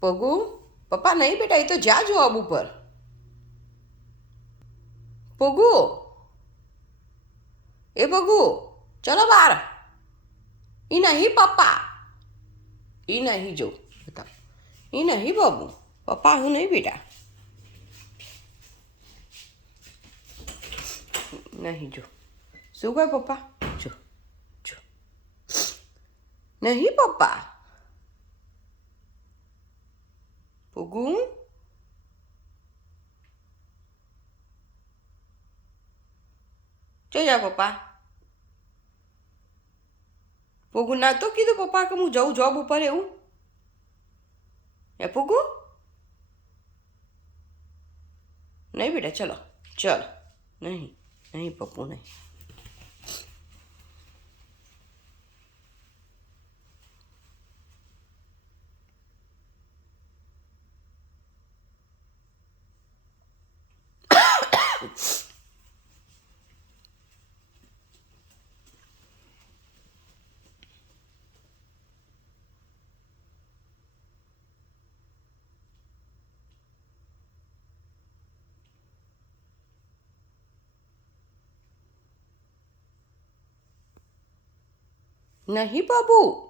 પગુ પપ્પા નહીં બેટા, એ તો જા જોબ ઉપર. પગુ એ પગુ ચલો બહાર. એ નહીં પપ્પા, એ નહીં જો બતા, એ નહીં બાબુ, પપ્પા હું નહીં બેટા, નહીં જો. શું કહે પપ્પા? જો જો નહીં પપ્પા. પગુ જો જા પપ્પા. પગુ ના તો કીધું પપ્પા કે હું જાઉં જોબ ઉપર એવું. એ પગુ નહીં બેટા, ચલો ચલો. નહીં નહીં પપ્પુ નહીં. નહીં બાબુ.